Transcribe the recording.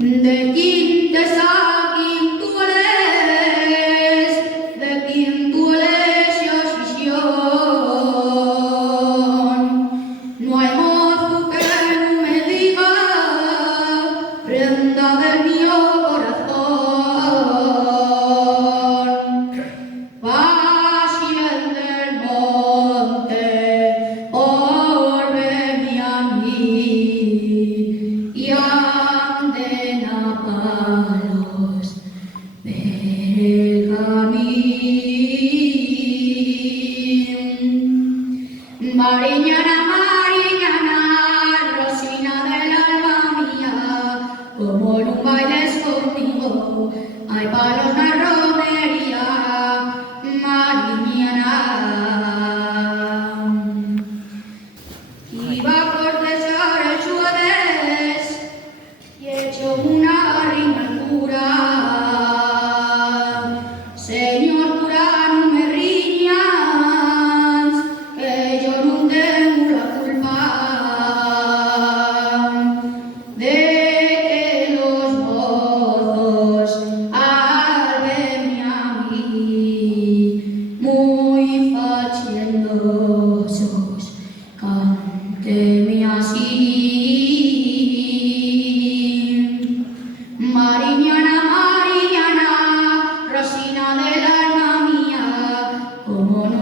De quintes a quintuales, de quintuales y asisión. No hay mozo que no me diga, prenda de mi corazón. Pasión del monte, volveme a mí, y anden a palos pergamín. Mariñana, Mariñana, Rosina del alma mía, como no bailes conmigo, hay palos na romería, Mariñana. Iba a cortesar el jueves y he hecho una rima al cura. Señor cura, no me riñas, que yo no tengo la culpa de que los mozos al verme a mí muy faciendosos cánteme así. Mariñana, Mariñana, Rosina del alma mía, como no